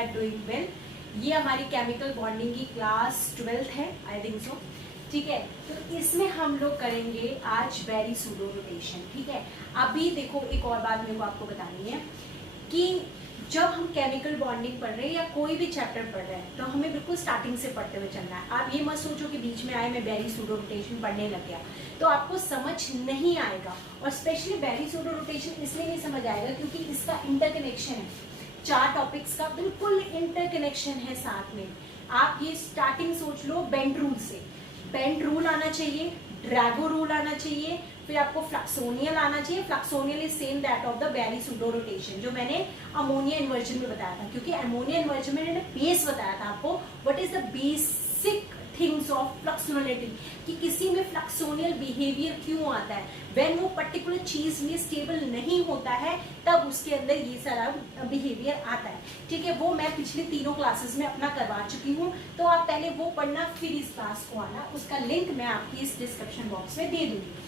Are doing well. ये हमारी chemical bonding की क्लास 12th है, आई थिंक सो। ठीक है, तो इसमें हम लोग करेंगे आज बेरी सूडो रोटेशन। ठीक है, अभी देखो एक और बात मेरे को आपको बतानी है कि जब हम केमिकल बॉन्डिंग पढ़ रहे हैं या कोई भी चैप्टर पढ़ रहे हैं तो हमें बिल्कुल स्टार्टिंग से पढ़ते हुए चलना है। आप ये मत सोचो कि बीच में आए मैं बेरी सूडो रोटेशन पढ़ने लग गया तो आपको समझ नहीं आएगा। और स्पेशली बेरी सूडो रोटेशन इसलिए नहीं समझ आएगा क्योंकि इसका इंटरकनेक्शन है, 4 टॉपिक्स का बिल्कुल इंटरकनेक्शन है साथ में। आप ये स्टार्टिंग सोच लो बेंड रूल से, बेंड रूल आना चाहिए, ड्रैगो रूल आना चाहिए, फिर आपको फ्लक्सोनियल आना चाहिए। Fluxional is same that of the Berry pseudo rotation जो मैंने अमोनिया इन्वर्जन में बताया था, क्योंकि अमोनिया इन्वर्जन में मैंने बेस बताया था आपको what is the basic things of fluxionality, कि किसी में फ्लक्सोनियल बिहेवियर क्यों आता है, व्हेन वो पर्टिकुलर चीज में स्टेबल नहीं होता है तब उसके अंदर ये सारा बिहेवियर आता है। ठीक है, वो मैं पिछले 3 क्लासेस में अपना करवा चुकी हूँ, तो आप पहले वो पढ़ना फिर इस क्लास को आना। उसका लिंक मैं आपकी इस डिस्क्रिप्शन बॉक्स में दे दूंगी।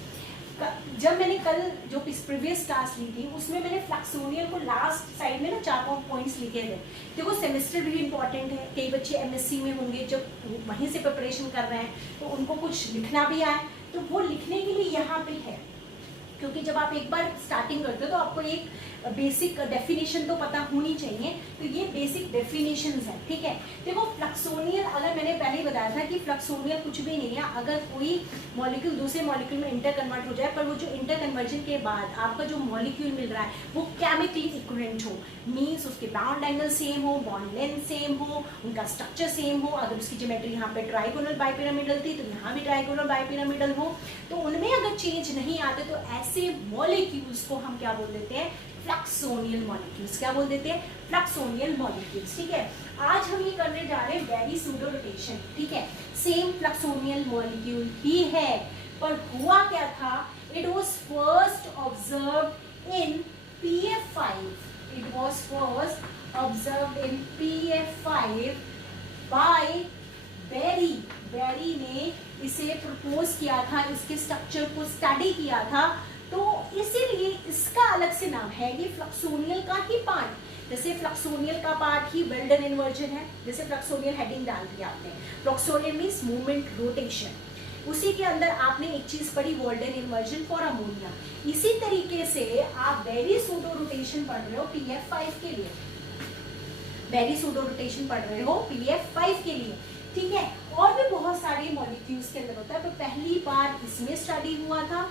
जब मैंने कल जो प्रीवियस क्लास ली थी उसमें मैंने फ्लक्सोनियल को लास्ट साइड में ना 4 पॉइंट्स लिखे थे। देखो सेमेस्टर भी इंपॉर्टेंट है, कई बच्चे एमएससी में होंगे जब वहीं से प्रिपरेशन कर रहे हैं तो उनको कुछ लिखना भी आए, तो वो लिखने के लिए यहाँ पे है, क्योंकि जब आप एक बार स्टार्टिंग करते हो तो आपको एक बेसिक डेफिनेशन तो पता होनी चाहिए। तो ये बेसिक डेफिनेशंस है। ठीक है, देखो फ्लक्सोनियल, अगर मैंने पहले ही बताया था कि फ्लक्सोनियल कुछ भी नहीं है, अगर कोई मॉलिक्यूल दूसरे मॉलिक्यूल में इंटर कन्वर्ट हो जाए पर वो जो इंटर कन्वर्जन के बाद आपका जो मॉलिक्यूल मिल रहा है वो केमिकली इक्विवेलेंट हो, मीन्स उसके बाउंड एंगल सेम हो, बॉन्ड लेंथ सेम हो, उनका स्ट्रक्चर सेम हो। अगर उसकी ज्योमेट्री यहाँ पे ट्राइगोनल बाइपिरामिडल थी तो यहाँ भी ट्राइगोनल बाइपिरामिडल हो, तो उनमें अगर चेंज नहीं आते तो ऐसे मॉलिक्यूल्स को हम क्या बोल देते हैं, फ्लक्सोनियल मॉलिक्यूल्स। क्या बोल देते हैं, फ्लक्सोनियल मॉलिक्यूल्स। ठीक है, आज हम ये करने जा रहे हैं बेरी सूडो रोटेशन। ठीक है, सेम फ्लक्सोनियल मॉलिक्यूल ही है, पर हुआ क्या था, it was first observed in PF5, it was first observed in PF5 by Berry. Berry ने इसे प्रपोज किया था, इसके स्ट्रक्चर को स्टडी किया था, तो इसीलिए इसका अलग से नाम है, ये फ्लक्सोनियल का ही पार्ट। जैसे फ्लक्सोनियल का पार्ट ही वेल्डन इन्वर्जन है, जैसे फ्लक्सोनियल हेडिंग डाल दिया आपने, फ्लक्सोनियल मींस मूवमेंट रोटेशन। उसी के अंदर आपने एक चीज पढ़ी वेल्डन इन्वर्जन फॉर अमोनिया। इसी तरीके से आप बेरी सूडो रोटेशन पढ़ रहे हो PF5 के लिए, बेरी सूडो रोटेशन पढ़ रहे हो PF5 के लिए। ठीक है, और भी बहुत सारे मॉलिक्यूल्स के अंदर होता है, तो पहली बार इसमें स्टडी हुआ था,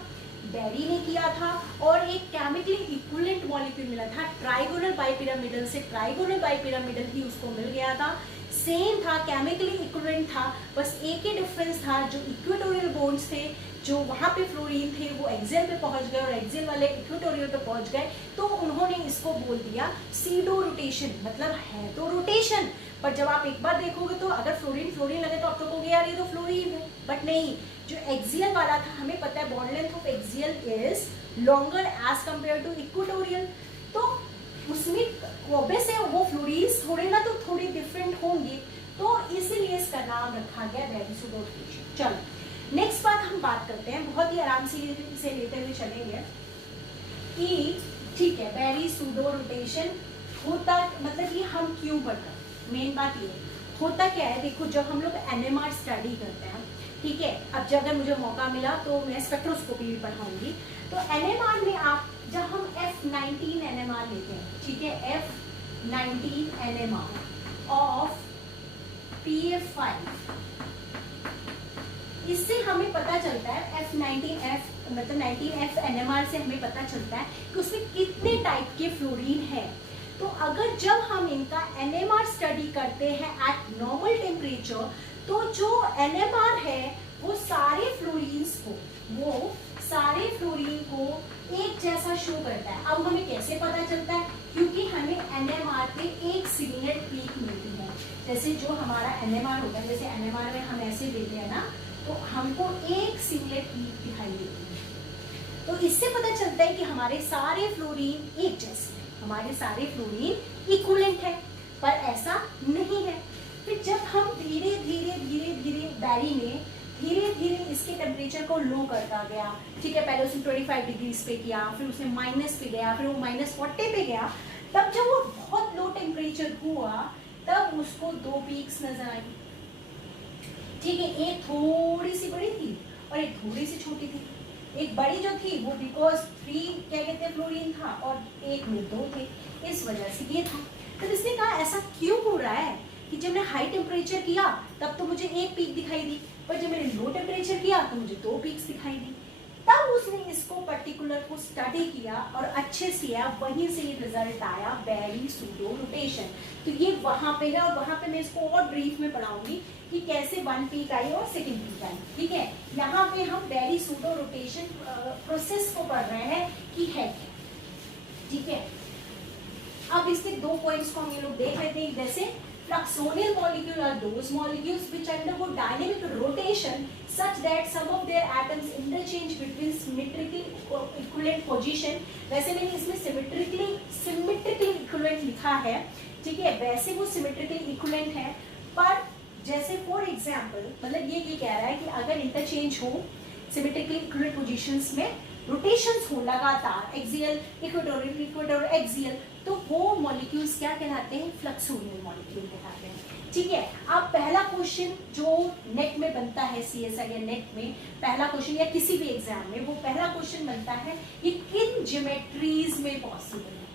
बेरी ने किया था, और एक केमिकली इक्विवेलेंट मॉलिक्यूल मिला था ट्राइगोनल बाइपिरामिडल से, ट्राइगोनल बाइपिरामिडल ही उसको मिल गया था, सेम था, केमिकली इक्विवेलेंट था, बस एक ही डिफरेंस था, जो इक्वेटोरियल बॉन्ड्स थे, जो वहां पे फ्लोरीन थे वो एक्सियल पे पहुंच गए और एक्सियल वाले इक्वेटोरियल पे पहुंच गए, तो उन्होंने इसको बोल दिया सीडो रोटेशन। मतलब है तो रोटेशन, पर जब आप एक बार देखोगे तो अगर फ्लोरीन फ्लोरीन लगे तो आप तो कहोगे यार ये तो फ्लोरीन है, बट नहीं, जो एक्सियल वाला था, हमें पता है bond length of axial is longer as compare to equatorial, तो उसमें ऑब्वियस है वो फ्लोरीन्स थोड़े ना तो थोड़े डिफरेंट होंगे, तो इसीलिए इसका नाम रखा गया बेरी सूडो रोटेशन। चलो नेक्स्ट बात हम बात करते हैं, बहुत ही आराम से इसे लेते हुए चलेंगे कि ठीक है बेरी सूडो रोटेशन होता, मतलब ये हम क्यों पढ़ते हैं, मेन बात ये होता क्या है। देखो जब हम लोग NMR स्टडी करते हैं, ठीक है, अब जब अगर मुझे मौका मिला तो मैं स्पेक्ट्रोस्कोपी भी पढ़ाऊंगी, तो NMR में आप जब हम F19 NMR लेते हैं, ठीक है, F19 NMR ऑफ PF5, इससे हमें पता चलता है F19F मतलब 19F NMR से हमें पता चलता है कि उसमें कितने टाइप के फ्लोरीन है। तो अगर जब हम इनका NMR स्टडी करते हैं एट नॉर्मल टेम्परेचर, तो जो NMR है वो सारे फ्लोरीन को एक जैसा शो करता है। अब हमें कैसे पता चलता है, क्योंकि हमें NMR पे एक सिग्नलेट पीक मिलती है। जैसे जो हमारा NMR होता है, जैसे NMR में हम ऐसे देते हैं ना, तो हमको एक सिग्नलेट पीक दिखाई देती है, तो इससे पता चलता है कि हमारे सारे फ्लोरीन एक जैसे हैं, हमारे सारे फ्लोरीन इक्विवेलेंट है, पर ऐसा नहीं है। फिर जब हम धीरे धीरे धीरे धीरे बेरी ने धीरे धीरे इसके टेम्परेचर को लो करता गया, ठीक है, पहले उसने 25 डिग्रीज पे किया, फिर उसने माइनस पे गया, फिर वो -40 पे गया, तब जब वो बहुत लो टेम्परेचर हुआ तब उसको 2 पीक्स नजर आई, ठीक है। एक थोड़ी सी बड़ी थी और एक थोड़ी सी छोटी थी। एक बड़ी जो थी वो बिकॉज 3 क्या कहते हैं फ्लोरीन था और एक में 2 थे, इस वजह से ये था। तो इसने कहा ऐसा क्यों हो रहा है कि जब मैंने हाई टेम्परेचर किया तब तो मुझे 1 पीक दिखाई दी, पर जब मैंने लो टेम्परेचर किया तो मुझे 2 पीक्स दिखाई दी। तब उसने इसको पर्टिकुलर को स्टडी किया और अच्छे से किया, वहीं से ये रिजल्ट आया बेरी सूडो रोटेशन। तो ये वहां पे है और वहां पे मैं इसको और ब्रीफ में पढ़ाऊंगी कि कैसे 1 पीक आई और 2nd पीक आई, ठीक है। यहाँ पे हम बेरी सूडो रोटेशन प्रोसेस को पढ़ रहे हैं कि है क्या, ठीक है। अब इसके 2 पॉइंट्स को हम ये लोग देख लेते हैं। जैसे fluxonial molecule are those molecules which undergo dynamic rotation such that some of their atoms interchange between symmetrically equivalent position। वैसे मैंने इसमें symmetrically equivalent लिखा है, ठीक है। वैसे वो symmetrically equivalent है, पर जैसे फॉर एग्जाम्पल मतलब ये कह रहा है कि अगर इंटरचेंज हो symmetrically equivalent positions में, रोटेशंस हो लगातार, एक्सियल इक्वेटोरियल इक्वेटोरियल एक्सियल, तो वो मॉलिक्यूल्स क्या कहलाते हैं, फ्लक्सोनियल मॉलिक्यूल कहलाते हैं, ठीक है। अब पहला क्वेश्चन जो नेट में बनता है, सीएसआई या नेट में पहला क्वेश्चन या किसी भी एग्जाम में वो पहला क्वेश्चन बनता है ये किन ज्योमेट्रीज में पॉसिबल है,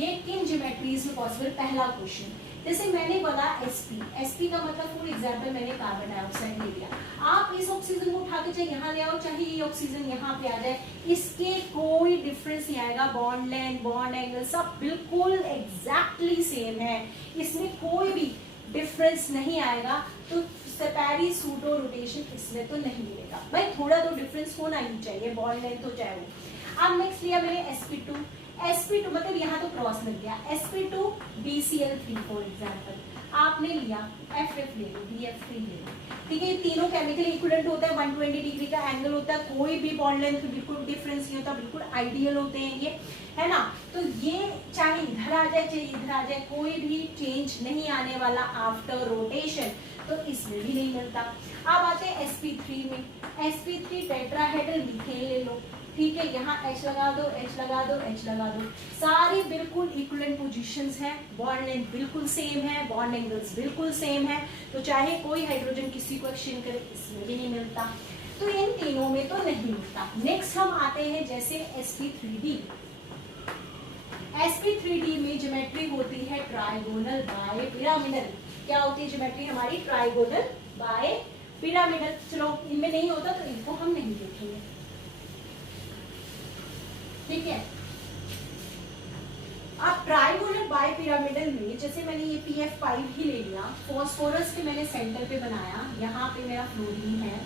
ये किन ज्योमेट्रीज में पॉसिबल, पहला क्वेश्चन। जैसे मैंने बोला sp का मतलब फॉर एग्जांपल मैंने कार्बन डाइऑक्साइड ले लिया, आप इस ऑक्सीजन को उठा के चाहे यहाँ ले आओ चाहे ये ऑक्सीजन यहाँ पे आ जाए, इसके कोई डिफरेंस नहीं आएगा, बॉन्ड लेंथ बॉन्ड एंगल सब बिल्कुल एग्जैक्टली सेम है, इसमें कोई भी डिफरेंस नहीं आएगा। तो सेपेरी सूडो रोटेशन इसमें तो नहीं मिलेगा भाई, थोड़ा तो डिफरेंस होना ही चाहिए, बॉन्ड लेंथ हो चाहे वो। अब नेक्स्ट लिया मैंने sp2 मतलब यहाँ तो क्रॉस लग गया, sp2 BCl3 फॉर एग्जाम्पल, आपने लिया FF ले लो, BF3 ले लो, ठीक है। तीनों केमिकली इक्विवेलेंट होता है, 120 डिग्री का एंगल होता है, कोई भी बॉन्ड लेंथ बिल्कुल डिफरेंस नहीं होता, बिल्कुल आइडियल होते हैं ये, है ना। तो ये चाहे इधर आ जाए चाहे इधर आ जाए, कोई भी चेंज नहीं आने वाला आफ्टर रोटेशन, तो इसमें भी नहीं मिलता। अब आते हैं sp3 में, sp3 टेट्राहेड्रल मीथेन ले लो, ठीक है। यहाँ H लगा दो H लगा दो H लगा दो, सारी बिल्कुल इक्विवेलेंट पोजीशंस हैं, बॉन्ड लेंथ बिल्कुल सेम है, बॉन्ड एंगल्स बिल्कुल सेम है, तो चाहे कोई हाइड्रोजन किसी को एक्सचेंज करे इसमें भी नहीं मिलता, तो इन तीनों में तो नहीं मिलता। नेक्स्ट हम आते हैं जैसे sp3d, sp3d में ज्योमेट्री होती है ट्राइगोनल बाय पिरामिडल। क्या होती है ज्योमेट्री हमारी, ट्राइगोनल बाय पिरामिडल। चलो इनमें नहीं होता तो इनको हम नहीं देखेंगे, ठीक है। अब ट्राइगोनल बाय पिरामिडल में जैसे मैंने ये PF5 ही ले लिया, फॉस्फोरस के मैंने सेंटर पे बनाया, यहाँ पे मेरा फ्लोरीन है,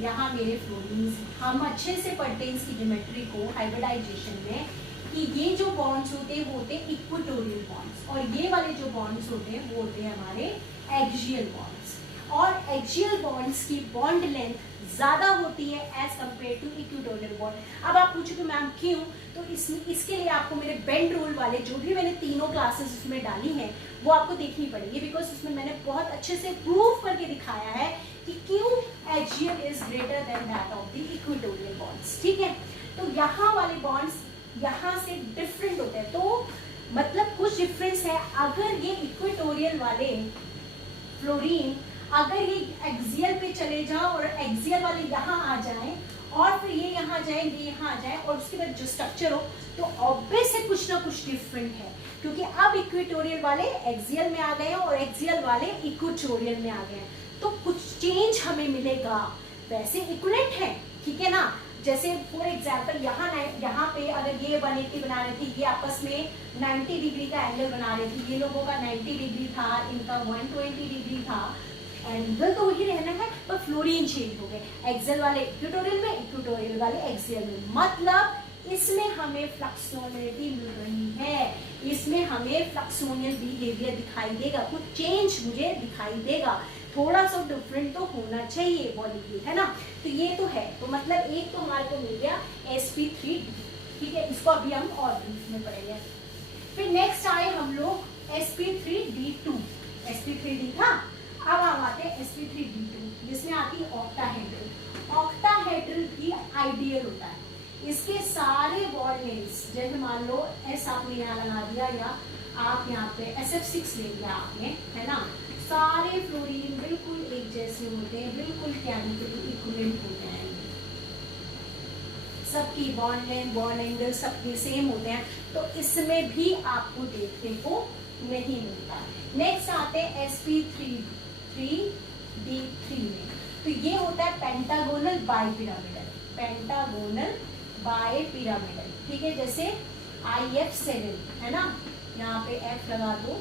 यहाँ मेरे फ्लोरीन। हम अच्छे से पढ़ते हैं इसकी ज्योमेट्री को हाइब्रिडाइजेशन में कि ये जो बॉन्ड्स होते हैं वो होते हैं इक्वेटोरियल बॉन्ड्स, और ये वाले जो बॉन्ड्स होते हैं वो होते हैं हमारे एक्सियल बॉन्ड्स, और एक्सियल बॉन्ड्स की बॉन्ड लेंथ ज्यादा होती है as compare to equatorial bond. अब आप पूछोगे मैम क्यों, तो इसके लिए आपको मेरे बेंड रूल वाले जो भी मैंने तीनों क्लासेस उसमें डाली हैं वो आपको देखनी पड़ेगी, बिकॉज उसमें मैंने बहुत अच्छे से प्रूव करके दिखाया है कि क्यों axial is greater than that of the equatorial bonds, ठीक है। तो यहाँ वाले बॉन्ड्स यहाँ से डिफरेंट होते हैं, तो मतलब कुछ डिफरेंस है। अगर ये इक्वेटोरियल वाले फ्लोरीन अगर ये एक्सियल पे चले जाओ और एक्सियल वाले यहाँ आ जाए और फिर ये यहाँ जाए ये यहाँ आ जाए और उसके बाद जो स्ट्रक्चर हो, तो ऑब्वियस है कुछ ना कुछ डिफरेंट है, क्योंकि अब इक्वेटोरियल वाले एक्सियल में आ गए और एक्सियल वाले इक्वेटोरियल में आ गए, तो कुछ चेंज हमें मिलेगा। वैसे इक्विवेलेंट है, ठीक है ना। जैसे फॉर एग्जाम्पल यहाँ पे अगर ये 180 बना रही थी, ये आपस में 90 डिग्री का एंगल बना रही थी, ये लोगों का 90 डिग्री था, इनका 120 डिग्री था, एंगल तो वही रहना है, पर फ्लोरीन चेंज हो गए, एक्सियल वाले इक्वेटोरियल में, इक्वेटोरियल वाले एक्सियल में। मतलब इसमें हमें फ्लक्सोनियलिटी मिल रही है, इसमें हमें फ्लक्सोनियल बिहेवियर दिखाई देगा, कुछ चेंज मुझे दिखाई देगा, थोड़ा सा डिफरेंट तो होना चाहिए मॉलिक्यूल, है ना। तो ये तो है, तो मतलब एक तो हमारे को मिल गया sp3d, ठीक है। इसको अभी हम और ब्रीफ में पढ़ेंगे। फिर नेक्स्ट आए हम लोग sp3d2, sp3d था। अब हम आते हैं sp3d2 जिसमें आती है ऑक्टाहेड्रल। ऑक्टाहेड्रल भी आइडियल होता है, इसके सारे बॉन्ड लेंथ्स, जैसे मान लो S आपने यहाँ लगा दिया या आप यहाँ पे SF6 ले लिया आपने, है ना। सारे फ्लोरीन बिल्कुल एक जैसे होते हैं, बिल्कुल केमिकली इक्विवेलेंट होते हैं, सबकी बॉन्ड लेंथ बॉन्ड एंगल सबके सेम होते हैं, तो इसमें भी आपको देखने को नहीं मिलता। नेक्स्ट आते हैं sp3D3 में, तो ये होता है पेंटागोनल बाइपिरामिडल, पेंटागोनल बाइपिरामिडल, ठीक है। जैसे IF7 है ना, यहाँ पे F लगा दो,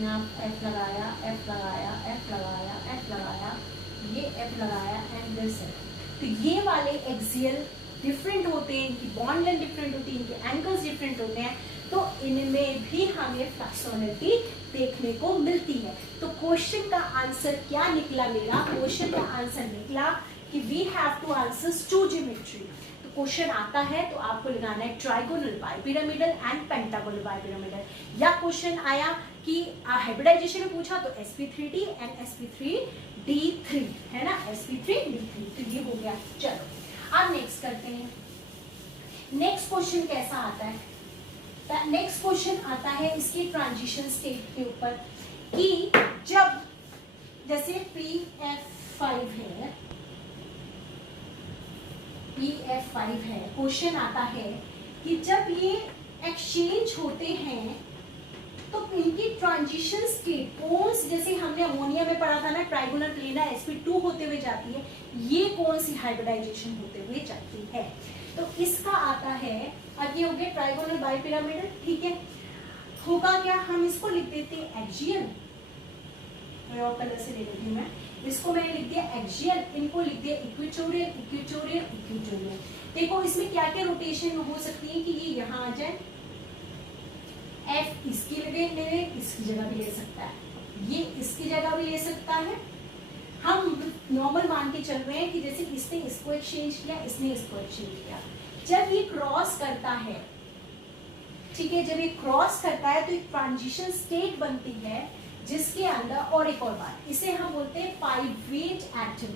यहाँ F लगाया, F लगाया, F लगाया, F लगाया, ये F लगाया एंड दिस है। तो ये वाले एक्सियल डिफरेंट होते हैं, इनकी बॉन्ड लेंथ डिफरेंट होती है, इनके एंगल्स डिफरेंट होते हैं, तो इनमें भी हमें फ्लेक्सोनिटी देखने को मिलती है। तो क्वेश्चन का आंसर क्या निकला मेरा? क्वेश्चन का आंसर निकला कि we have to answer to geometry. तो क्वेश्चन आता है तो आपको लगाना है trigonal bipyramidal and pentagonal bipyramidal. या क्वेश्चन आया कि हाइब्रिडाइजेशन में पूछा तो sp3D एंड sp3D3 है ना, sp3D3, तो ये हो गया। चलो अब नेक्स्ट करते हैं। नेक्स्ट क्वेश्चन कैसा आता है? नेक्स्ट क्वेश्चन आता है इसकी ट्रांजिशन स्टेट के ऊपर कि जब जैसे PF5 है, PF5 है, क्वेश्चन आता है कि जब ये एक्सचेंज होते हैं तो इनकी ट्रांजिशन स्टेट कौन सी, जैसे हमने अमोनिया में पढ़ा था ना ट्राइगोनल प्लेना sp2 होते हुए जाती है, ये कौन सी हाइब्रिडाइजेशन होते हुए जाती है? तो इसका आता है, अब ये हो गया ट्राइगोनल बाइपिरामिडल, ठीक है। होगा क्या, हम इसको लिख देते हैं एक्सियल, और कलर से ले लेती हूँ मैं, इसको मैंने लिख दिया एक्सियल, इनको लिख दिया इक्वेटोरियल, इक्वेटोरियल, इक्वेटोरियल। देखो इसमें क्या क्या रोटेशन हो सकती है कि ये यहाँ आ जाए, F इसकी जगह इसकी जगह भी ले सकता है, ये इसकी जगह भी ले सकता है। हम नॉर्मल मान के चल रहे हैं कि जैसे इसने इसको एक्सचेंज किया, इसने इसको एक्सचेंज किया, जब ये क्रॉस करता है, ठीक है, जब ये क्रॉस करता है तो एक ट्रांजिशन स्टेट बनती है जिसके अंदर, और एक और बात, इसे हम बोलते हैं पाइवेट एटम,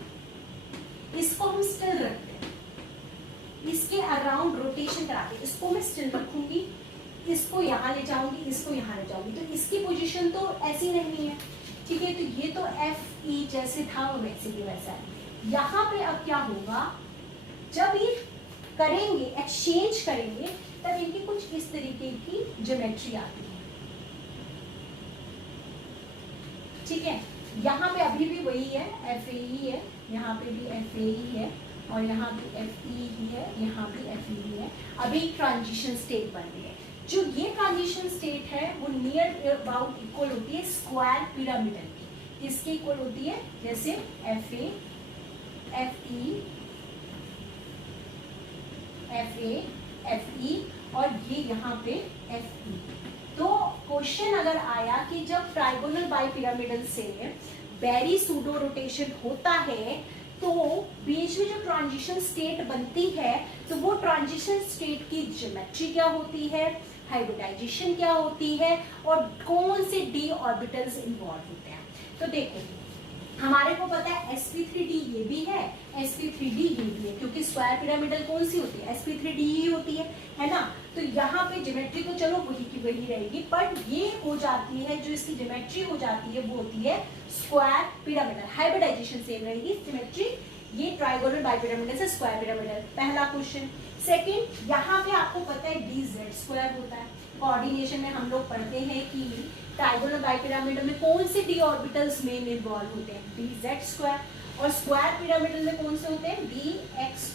इसको हम स्टिल रखते हैं, इसके अराउंड रोटेशन कराते हैं, इसको मैं स्टिल रखूंगी, इसको यहाँ ले जाऊंगी, इसको यहाँ ले जाऊंगी, तो इसकी पोजीशन तो ऐसी नहीं है, ठीक है। तो ये तो FE जैसे था वो वैसे ही वैसा है। यहाँ पे अब क्या होगा, जब ये करेंगे एक्सचेंज करेंगे तब इनकी कुछ इस तरीके की ज्योमेट्री आती है, ठीक है। यहाँ पे अभी भी वही है, FAE है, यहाँ पे भी FAE है, और यहाँ पे FE ही है, यहाँ भी FE है। अभी ट्रांजिशन स्टेट बन रही है। जो ये ट्रांजिशन स्टेट है वो नियर अबाउट इक्वल होती है स्क्वायर पिरामिडल की, इसकी इक्वल होती है, जैसे FA, FE, FA, FE, और ये यहाँ पे FE। तो क्वेश्चन अगर आया कि जब ट्राइगोनल बाइपिरामिडल से बेरी सूडो रोटेशन होता है तो बीच में जो ट्रांजिशन स्टेट बनती है, तो वो ट्रांजिशन स्टेट की ज्योमेट्री क्या होती है, हाइब्रिडाइजेशन क्या होती है, और कौन से d ऑर्बिटल्स इन्वॉल्व होते हैं। तो देखो हमारे को पता है sp3D ये भी है, sp3D ये भी है, क्योंकि स्क्वायर पिरामिडल कौन सी होती है, sp3D ही होती है ना। तो यहाँ पे ज्योमेट्री तो चलो वही की वही रहेगी, पर ये हो जाती है, जो इसकी ज्योमेट्री हो जाती है वो होती है स्क्वायर पिरामिडल, हाइब्रिडाइजेशन सेम रहेगी ज्योमेट्री, ये ट्राइगोनल बाइपिरामिडल से स्क्वायर पिरामिडल, पहला क्वेश्चन। सेकंड, यहाँ पे आपको पता है dz² होता है, कोऑर्डिनेशन में हम लोग पढ़ते हैं कि ट्राइगोनल बाइपिरामिडल में कौन से d ऑर्बिटल्स मेन इन्वॉल्व होते हैं, dz², और स्क्वायर पिरामिडल में कौन से होते हैं, dx²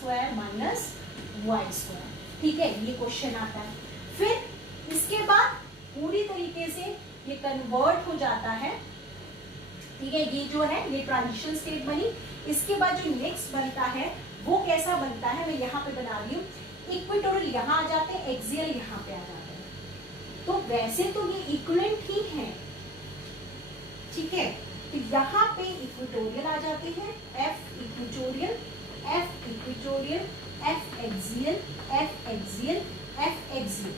- y², ठीक है, ये क्वेश्चन आता है। फिर इसके बाद पूरी तरीके से ये कन्वर्ट हो जाता है, ठीक है, ये जो है ये ट्रांजिशन स्टेट बनी। इसके बाद जो नेक्स्ट बनता है वो कैसा बनता है, मैं यहाँ पे बना रही हूँ, इक्वेटोरियल यहाँ आ जाते हैं, एक्सियल यहाँ पे आ जाते हैं, तो वैसे तो ये इक्विवेलेंट ही है, ठीक है। तो यहाँ पे इक्वेटोरियल आ जाते हैं, F equatorial, F equatorial, F axial, F axial, F axial,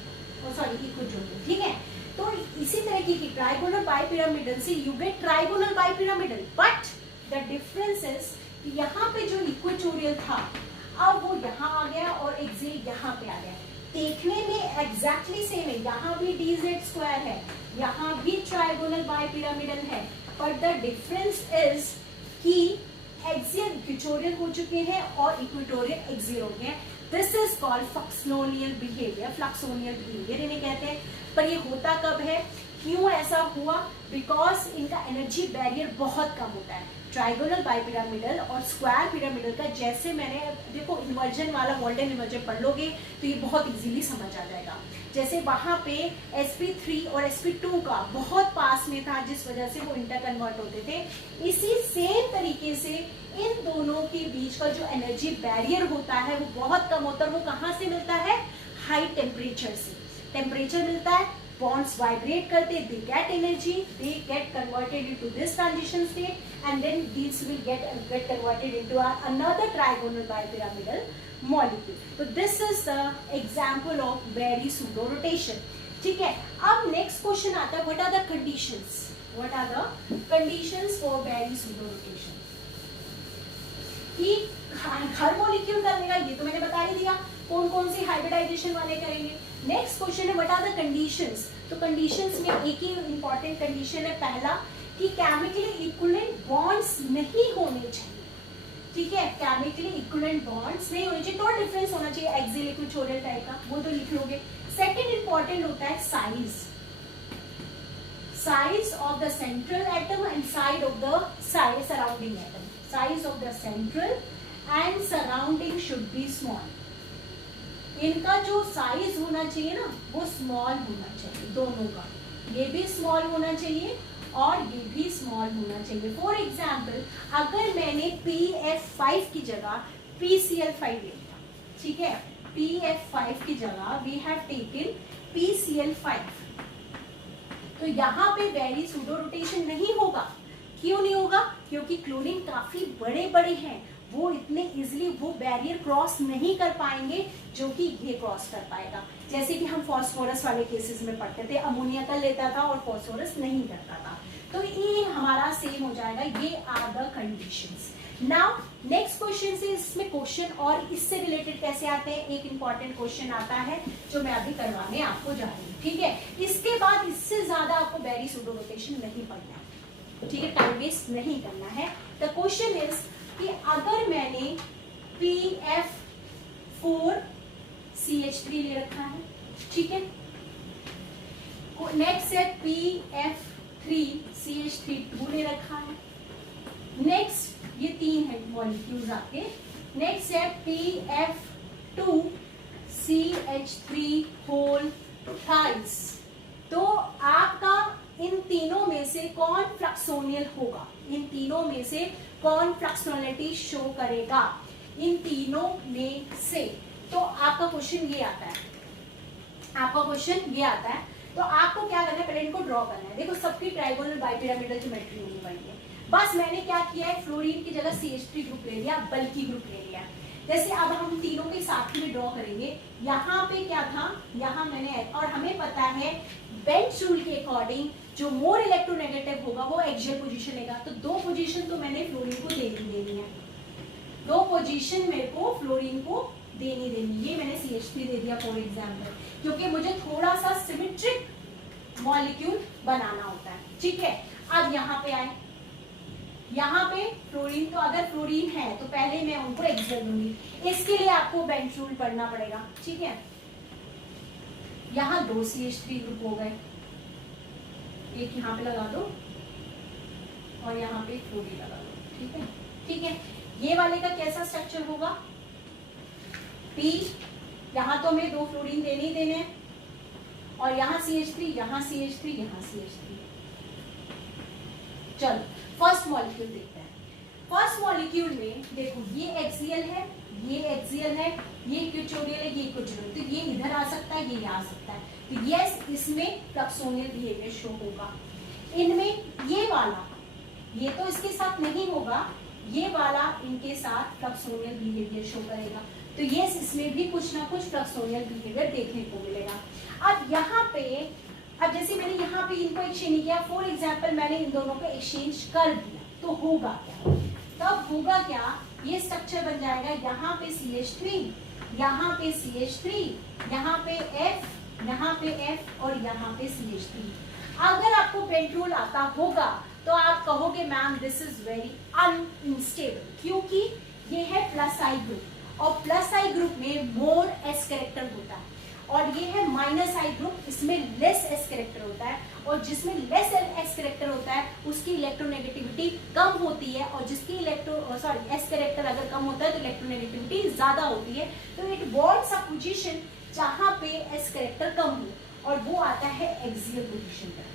sorry equatorial, ठीक है। तो इसी तरह की ट्राइगोनल बाइपिरामिडल से you get trigonal bipyramidal, but the difference is यहाँ पे जो इक्वेटोरियल था अब वो यहाँ आ गया और एक्सियल यहाँ पे आ गया। देखने में एग्जैक्टली सेम है, यहाँ भी dz² है, यहाँ भी ट्राइगोनल बाइपिरामिडल है, पर द डिफरेंस इज कि एक्सियल इक्वेटोरियल हो चुके हैं और इक्वेटोरियल एक्सियल हो गए हैं। This is called fluxional behaviour, fluxional behaviour इन्हें कहते हैं। पर ये होता कब है, क्यों ऐसा हुआ, बिकॉज इनका एनर्जी बैरियर बहुत कम होता है। ट्राइगोनल बाइपिरामिडल और स्क्वायर पिरामिडल का, जैसे मैंने देखो इन्वर्जन वाला वॉल्टन इन्वर्जन पढ़ लोगे तो ये बहुत इजीली समझ आ जाएगा। जैसे वहां पे sp3 और sp2 का बहुत पास में था, जिस वजह से वो इंटर कन्वर्ट होते थे। इसी सेम तरीके से इन दोनों के बीच का जो एनर्जी बैरियर होता है वो बहुत कम होता है। वो कहाँ से मिलता है, हाई टेम्परेचर से। टेम्परेचर मिलता है, bonds vibrate करते, they get energy, they get converted into this transition state, and then these will get converted into another trigonal bipyramidal molecule. So this is the example of Berry pseudo rotation. ठीक है, अब next question आता है, what are the conditions? What are the conditions for Berry pseudo rotation? कि हर molecule करेगा, ये तो मैंने बता ही दिया, कौन कौन सी हाइब्रिडाइजेशन वाले करेंगे। नेक्स्ट क्वेश्चन है, व्हाट आर द कंडीशंस। तो कंडीशंस में एक ही इंपॉर्टेंट कंडीशन है, पहला कि केमिकली इक्विवेलेंट बॉन्ड्स नहीं होने चाहिए। ठीक है, केमिकली इक्विवेलेंट बॉन्ड्स नहीं होने चाहिए, तो डिफरेंस होना चाहिए एक्सियल इक्वेटोरियल टाइप का, वो तो लिख लोगे। सेकंड इंपॉर्टेंट होता है size, size of the central atom and side of the surrounding atom. Size of the central and surrounding should be small. इनका जो साइज होना चाहिए ना वो स्मॉल होना चाहिए, दोनों का, ये भी स्मॉल होना चाहिए और ये भी स्मॉल होना चाहिए। फॉर एग्जाम्पल, अगर मैंने PF5 की जगह PCl5 ले लिया, ठीक है, PF5 की जगह वी हैव टेकन PCl5, तो यहाँ पे बैरी सूडो रोटेशन नहीं होगा। क्यों नहीं होगा, क्योंकि क्लोरीन काफी बड़े बड़े हैं, वो इतने इजीली वो बैरियर क्रॉस नहीं कर पाएंगे जो कि ये क्रॉस कर पाएगा। जैसे कि हम फॉस्फोरस वाले केसेस में पढ़ते थे, अमोनिया कर लेता था और फॉस्फोरस नहीं करता था, तो ये हमारा सेम हो जाएगा। ये are the conditions. Now next question से इसमें क्वेश्चन और इससे रिलेटेड कैसे आते हैं, एक इंपॉर्टेंट क्वेश्चन आता है जो मैं अभी करवाने आपको जा रही हूँ। ठीक है, इसके बाद इससे ज्यादा आपको बैरी सूडो रोटेशन नहीं पढ़ना है, ठीक है, टाइम वेस्ट नहीं करना है। द क्वेश्चन इज कि अगर मैंने PF4CH3 ले रखा है, ठीक है, नेक्स्ट है PF3CH3 ले रखा है, नेक्स्ट ये तीन है मॉलिक्यूल्स आपके, नेक्स्ट है PF2CH3 होल थाइस। तो आपका इन तीनों में से कौन फ्लक्सोनियल होगा, इन तीनों में से कौन फ्लक्सोनिलिटी शो करेगा, इन तीनों में से। तो आपका क्वेश्चन ये आता है, आपका क्वेश्चन ये आता है, तो आपको क्या करना है, पहले इनको ड्रॉ करना है। देखो सबकी ट्राइगोनल बाइपिरामिडल ज्योमेट्री होनी चाहिए। बस मैंने क्या किया है, फ्लोरीन की जगह CH3 ग्रुप ले लिया, बल्कि ग्रुप ले लिया। जैसे अब हम तीनों के साथ में ड्रॉ करेंगे, यहाँ पे क्या था, यहाँ मैंने, और हमें पता है बेंच रूल के अकॉर्डिंग जो मोर इलेक्ट्रोनेगेटिव होगा वो एक्सियल पोजीशन लेगा। तो दो पोजीशन तो मैंने फ्लोरीन को देनी है, दो पोजीशन मेरे को फ्लोरीन को देनी ये मैंने CH3 दे दिया फॉर एग्जाम्पल, क्योंकि मुझे थोड़ा सा सिमेट्रिक मॉलिक्यूल बनाना होता है। ठीक है, अब यहाँ पे आए, यहाँ पे फ्लोरीन, तो अगर फ्लोरीन है तो पहले मैं उनको एक्सियल दूंगी, इसके लिए आपको बेंच रूल पढ़ना पड़ेगा। ठीक है, यहाँ 2 CH3 ग्रुप हो गए, एक यहाँ पे लगा दो और यहाँ पे फ्लोरीन लगा दो। ठीक है, ठीक है, ये वाले का कैसा स्ट्रक्चर होगा, P, यहाँ तो हमें 2 फ्लोरीन देने ही देने हैं, और यहाँ CH3, यहाँ CH3, यहाँ CH3। चलो फर्स्ट मॉलिक्यूल देखते हैं। फर्स्ट मॉलिक्यूल में देखो ये एक्सियल है, ये एक्सियल है, ये इक्वेटोरियल है, ये इक्वेटोरियल, तो ये इधर आ सकता है, ये आ सकता है, तो यस इसमें फ्लक्सोनियल बिहेवियर शो होगा। इनमें ये वाला, ये तो इसके साथ नहीं होगा, ये वाला इनके साथ फ्लक्सोनियल बिहेवियर शो करेगा, तो यस इसमें भी कुछ ना कुछ फ्लक्सोनियल बिहेवियर देखने को मिलेगा। अब यहाँ पे, अब जैसे मैंने यहाँ पे इनको एक्सचेंज किया, फॉर एग्जाम्पल मैंने इन दोनों को एक्सचेंज कर दिया, तो होगा क्या, तब होगा क्या, ये स्ट्रक्चर बन जाएगा, यहाँ पे CH3, यहाँ पे CH3, यहाँ पे F, यहाँ पे F और यहाँ पे CH3। अगर आपको बेंट रूल आता होगा तो आप कहोगे ma'am this is very unstable, क्योंकि ये है प्लस आई ग्रुप और प्लस आई ग्रुप में मोर एस कैरेक्टर होता है और ये है माइनस आई ग्रुप, इसमें लेस एस कैरेक्टर होता है और जिसमें लेस एस कैरेक्टर होता है उसकी इलेक्ट्रोनेगेटिविटी कम होती है और जिसकी एस कैरेक्टर अगर कम होता है तो इलेक्ट्रोनेगेटिविटी ज्यादा होती है। तो इट वांट्स अ पोजीशन जहां पे एस कैरेक्टर कम हो और वो आता है एक्सियल पोजीशन पर,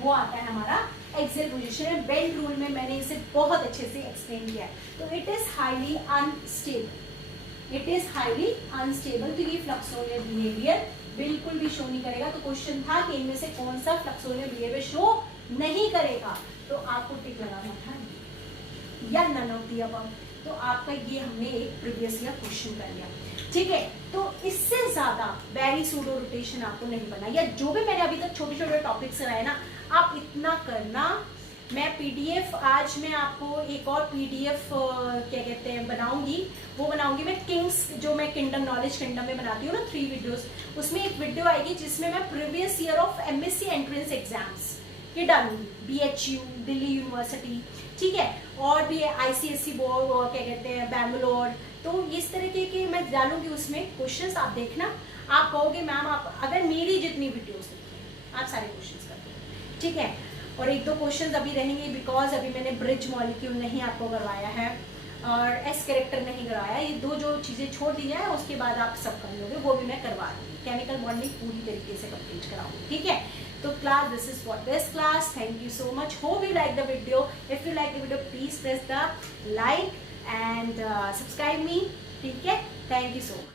वो आता है हमारा एक्सियल पोजीशन है। बेंट रूल में मैंने इसे बहुत अच्छे से एक्सप्लेन किया है। तो it is highly unstable, it is highly unstable, तो ये फ्लक्सोरियल बिहेवियर बिल्कुल भी शो नहीं करेगा। तो क्वेश्चन था कि इनमें से कौन सा फ्लक्सोरियल बिहेवियर शो नहीं करेगा, तो आपको टिक लगाना था या नन ऑफ द अबव। तो आपका ये हमने एक प्रीवियस ईयर क्वेश्चन कर लिया, ठीक है। तो इससे ज्यादा बैरी सूडो रोटेशन आपको नहीं बनना, या जो भी मैंने अभी तक छोटे छोटे टॉपिक्स कराए ना आप इतना करना। मैं पीडीएफ आज मैं आपको एक और पीडीएफ क्या कहते हैं बनाऊंगी, वो बनाऊंगी मैं किंग्स, जो मैं किंगडम नॉलेज किंगडम में बनाती हूँ ना 3 वीडियोस, उसमें एक वीडियो आएगी जिसमें मैं previous year of MSc entrance exams ये डालूंगी, बीएचयू दिल्ली यूनिवर्सिटी, ठीक है, और भी आईसीएसई बोर्ड क्या कहते हैं बैंगलोर, तो इस तरीके के मैं डालूंगी उसमें क्वेश्चंस। आप देखना, आप कहोगे मैम आप अगर मेरी जितनी वीडियोस देखिए आप सारे क्वेश्चंस करते हो, ठीक है। और 1-2 क्वेश्चंस अभी रहेंगे बिकॉज अभी मैंने ब्रिज मॉलिक्यूल नहीं आपको करवाया है और एस कैरेक्टर नहीं करवाया, ये 2 जो चीज़ें छोड़ दी जाए उसके बाद आप सब कर लोगे, वो भी मैं करवा दूँगी। केमिकल बॉन्डिंग पूरी तरीके से कंप्लीट कराऊंगी, ठीक है। तो class this is for this class, thank you so much, hope you like the video. If you like the video please press the like and subscribe मी, ठीक है। Thank you so much.